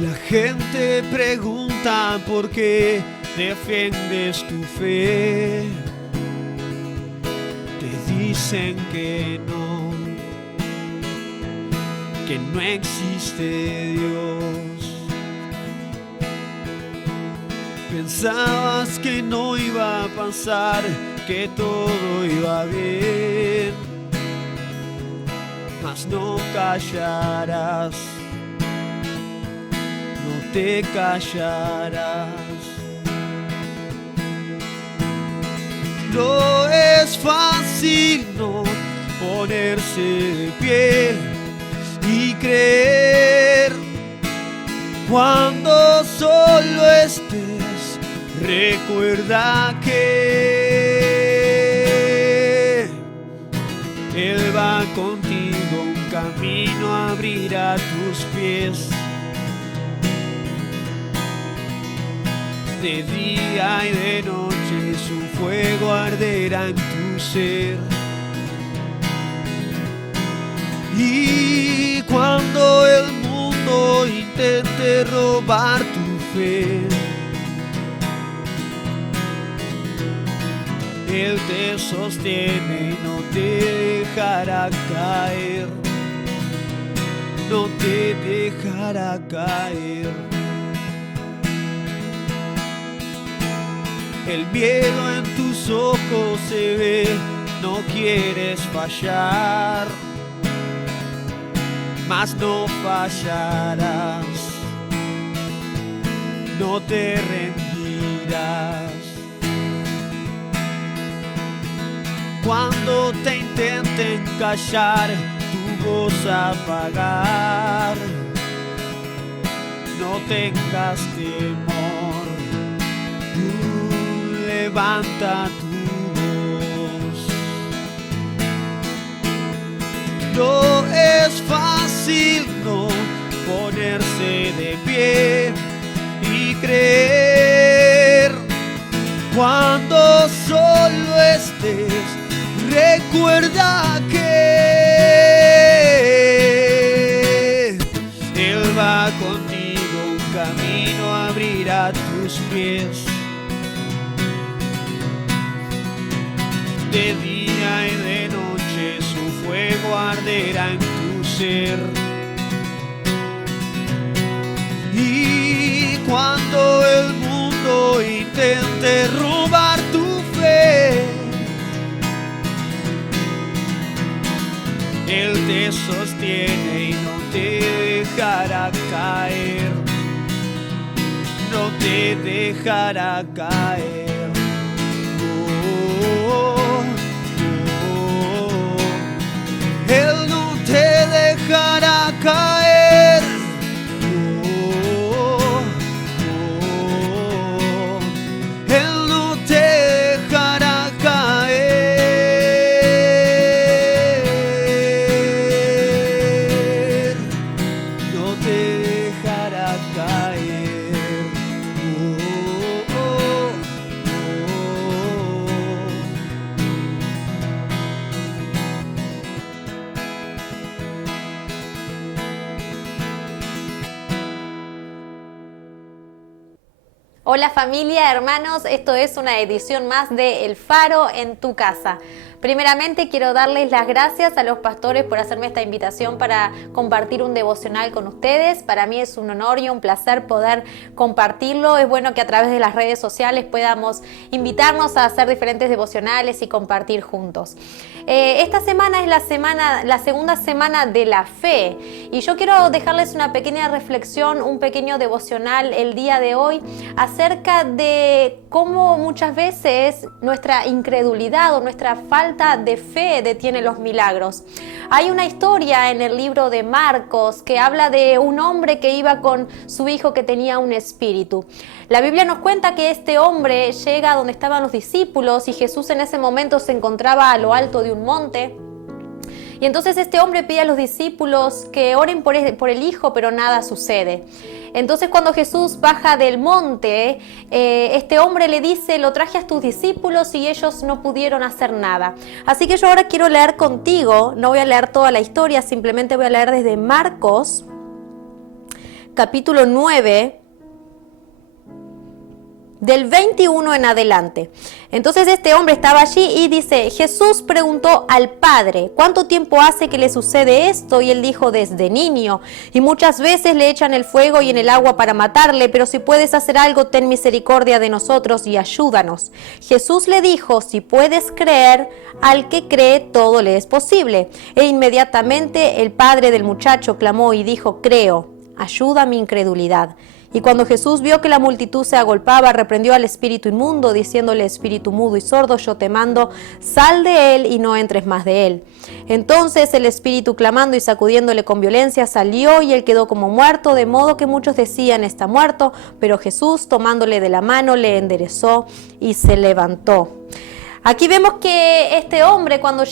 La gente pregunta por qué defiendes tu fe. Te dicen que no existe Dios. Pensabas que no iba a pasar, que todo iba bien, mas no callarás, no te callarás. No es fácil no ponerse de pie y creer cuando solo estés. Recuerda que Él va contigo, un camino abrirá tus pies. De día y de noche su fuego arderá en tu ser. Y cuando el mundo intente robar tu fe, Él te sostiene y no te dejará caer, no te dejará caer. El miedo en tus ojos se ve, no quieres fallar, mas no fallarás, no te rendirás. Cuando te intenten callar, tu voz apagar, no tengas temor, levanta tu voz. No es fácil no ponerse de pie y creer cuando solo estés. Recuerda que Él va contigo, un camino abrirá tus pies. De día y de noche su fuego arderá en tu ser. Y cuando el mundo intente robar tu fe, Él te sostiene y no te dejará caer, no te dejará caer. Él no te dejará caer. Él no te dejará caer. No te dejará caer. Hola familia, hermanos, esto es una edición más de El Faro en tu casa. Primeramente quiero darles las gracias a los pastores por hacerme esta invitación para compartir un devocional con ustedes. Para mí es un honor y un placer poder compartirlo. Es bueno que a través de las redes sociales podamos invitarnos a hacer diferentes devocionales y compartir juntos. Esta semana es la segunda semana de la fe y yo quiero dejarles una pequeña reflexión, un pequeño devocional el día de hoy acerca de cómo muchas veces nuestra incredulidad o nuestra falta de fe detiene los milagros. Hay una historia en el libro de Marcos que habla de un hombre que iba con su hijo que tenía un espíritu. La Biblia nos cuenta que este hombre llega donde estaban los discípulos y Jesús en ese momento se encontraba a lo alto de un monte. Y entonces este hombre pide a los discípulos que oren por el hijo, pero nada sucede. Entonces cuando Jesús baja del monte, este hombre le dice, lo traje a tus discípulos y ellos no pudieron hacer nada. Así que yo ahora quiero leer contigo, no voy a leer toda la historia, simplemente voy a leer desde Marcos, capítulo 9, del 21 en adelante. Entonces este hombre estaba allí y dice, Jesús preguntó al Padre, ¿cuánto tiempo hace que le sucede esto? Y él dijo, desde niño. Y muchas veces le echan el fuego y en el agua para matarle, pero si puedes hacer algo, ten misericordia de nosotros y ayúdanos. Jesús le dijo, si puedes creer, al que cree todo le es posible. E inmediatamente el padre del muchacho clamó y dijo, creo, ayuda mi incredulidad. Y cuando Jesús vio que la multitud se agolpaba, reprendió al espíritu inmundo, diciéndole, espíritu mudo y sordo, yo te mando, sal de él y no entres más de él. Entonces el espíritu, clamando y sacudiéndole con violencia, salió y él quedó como muerto, de modo que muchos decían, está muerto, pero Jesús, tomándole de la mano, le enderezó y se levantó. Aquí vemos que este hombre, cuando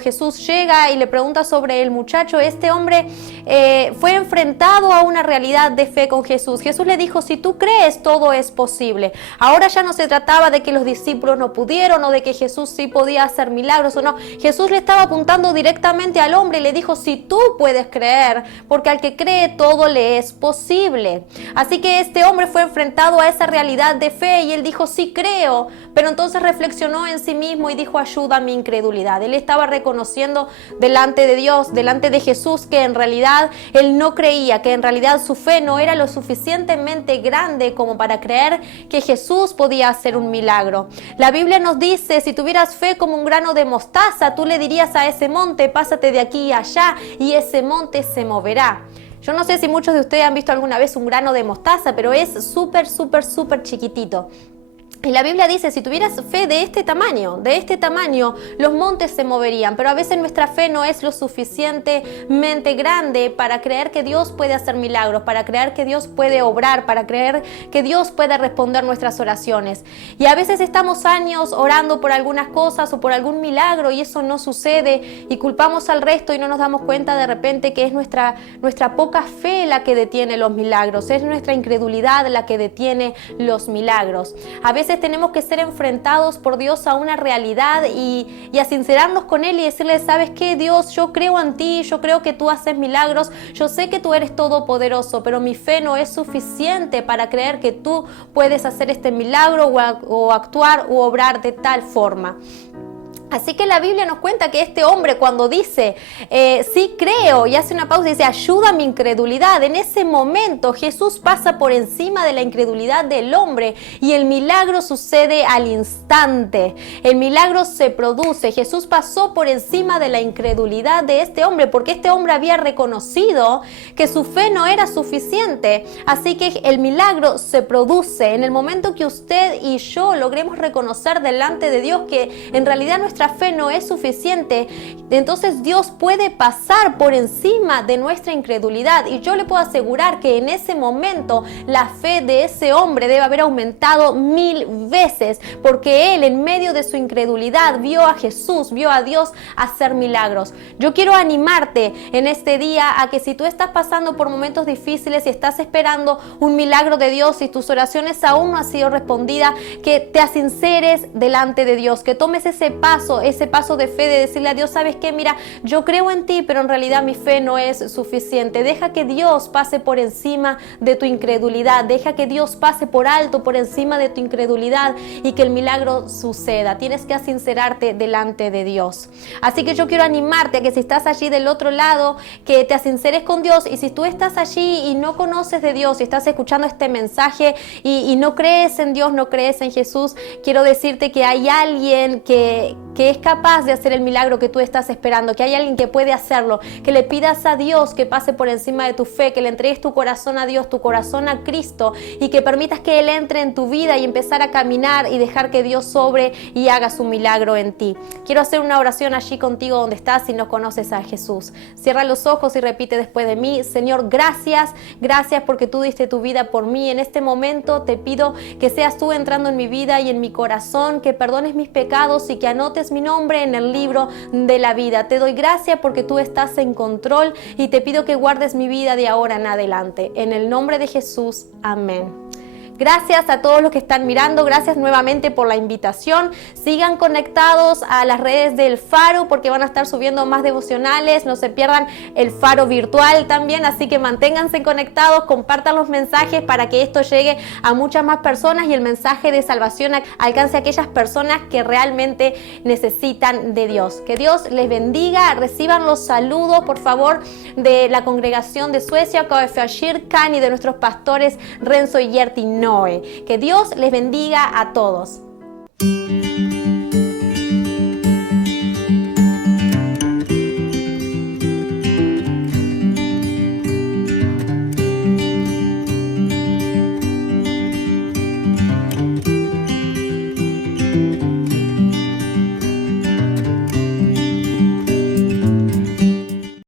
Jesús llega y le pregunta sobre el muchacho, este hombre fue enfrentado a una realidad de fe con Jesús. Jesús le dijo, si tú crees, todo es posible. Ahora ya no se trataba de que los discípulos no pudieron o de que Jesús sí podía hacer milagros o no. Jesús le estaba apuntando directamente al hombre y le dijo, si tú puedes creer, porque al que cree, todo le es posible. Así que este hombre fue enfrentado a esa realidad de fe y él dijo, sí creo, pero entonces reflexionó en sí mismo y dijo, ayuda a mi incredulidad. Él estaba reconociendo delante de Dios, delante de Jesús, que en realidad él no creía, que en realidad su fe no era lo suficientemente grande como para creer que Jesús podía hacer un milagro. La Biblia nos dice, si tuvieras fe como un grano de mostaza, tú le dirías a ese monte, pásate de aquí a allá, y ese monte se moverá. Yo no sé si muchos de ustedes han visto alguna vez un grano de mostaza, pero es súper chiquitito. Y la Biblia dice, si tuvieras fe de este tamaño, los montes se moverían, pero a veces nuestra fe no es lo suficientemente grande para creer que Dios puede hacer milagros, para creer que Dios puede obrar, para creer que Dios puede responder nuestras oraciones. Y a veces estamos años orando por algunas cosas o por algún milagro y eso no sucede y culpamos al resto y no nos damos cuenta de repente que es nuestra poca fe la que detiene los milagros, es nuestra incredulidad la que detiene los milagros. A veces tenemos que ser enfrentados por Dios a una realidad y a sincerarnos con Él y decirle, ¿sabes qué, Dios? Yo creo en ti, yo creo que tú haces milagros, yo sé que tú eres todopoderoso, pero mi fe no es suficiente para creer que tú puedes hacer este milagro o actuar o obrar de tal forma. Así que la Biblia nos cuenta que este hombre cuando dice, sí creo, y hace una pausa y dice, ayuda a mi incredulidad, en ese momento Jesús pasa por encima de la incredulidad del hombre y el milagro sucede al instante. El milagro se produce. Jesús pasó por encima de la incredulidad de este hombre porque este hombre había reconocido que su fe no era suficiente. Así que el milagro se produce en el momento que usted y yo logremos reconocer delante de Dios que en realidad nuestra fe no es suficiente, entonces Dios puede pasar por encima de nuestra incredulidad y yo le puedo asegurar que en ese momento la fe de ese hombre debe haber aumentado 1000 veces porque él en medio de su incredulidad vio a Jesús, vio a Dios hacer milagros. Yo quiero animarte en este día a que si tú estás pasando por momentos difíciles y estás esperando un milagro de Dios y tus oraciones aún no han sido respondidas, que te sinceres delante de Dios, que tomes ese paso de fe de decirle a Dios, ¿sabes qué? Mira, yo creo en ti, pero en realidad mi fe no es suficiente. Deja que Dios pase por encima de tu incredulidad. Deja que Dios pase por alto, por encima de tu incredulidad y que el milagro suceda. Tienes que sincerarte delante de Dios. Así que yo quiero animarte a que si estás allí del otro lado, que te sinceres con Dios y si tú estás allí y no conoces de Dios y estás escuchando este mensaje y no crees en Dios, no crees en Jesús, quiero decirte que hay alguien que es capaz de hacer el milagro que tú estás esperando, que hay alguien que puede hacerlo, que le pidas a Dios que pase por encima de tu fe, que le entregues tu corazón a Dios, tu corazón a Cristo y que permitas que Él entre en tu vida y empezar a caminar y dejar que Dios sobre y haga su milagro en ti. Quiero hacer una oración allí contigo donde estás si no conoces a Jesús. Cierra los ojos y repite después de mí, Señor, gracias porque tú diste tu vida por mí. En este momento te pido que seas tú entrando en mi vida y en mi corazón, que perdones mis pecados y que anotes mi nombre en el libro de la vida. Te doy gracias porque tú estás en control y te pido que guardes mi vida de ahora en adelante. En el nombre de Jesús, amén. Gracias a todos los que están mirando, gracias nuevamente por la invitación. Sigan conectados a las redes del Faro porque van a estar subiendo más devocionales. No se pierdan el Faro virtual también, así que manténganse conectados, compartan los mensajes para que esto llegue a muchas más personas y el mensaje de salvación alcance a aquellas personas que realmente necesitan de Dios. Que Dios les bendiga. Reciban los saludos, por favor, de la congregación de Suecia, KFA Kyrkan, y de nuestros pastores Renzo y Yerti Noe. Que Dios les bendiga a todos.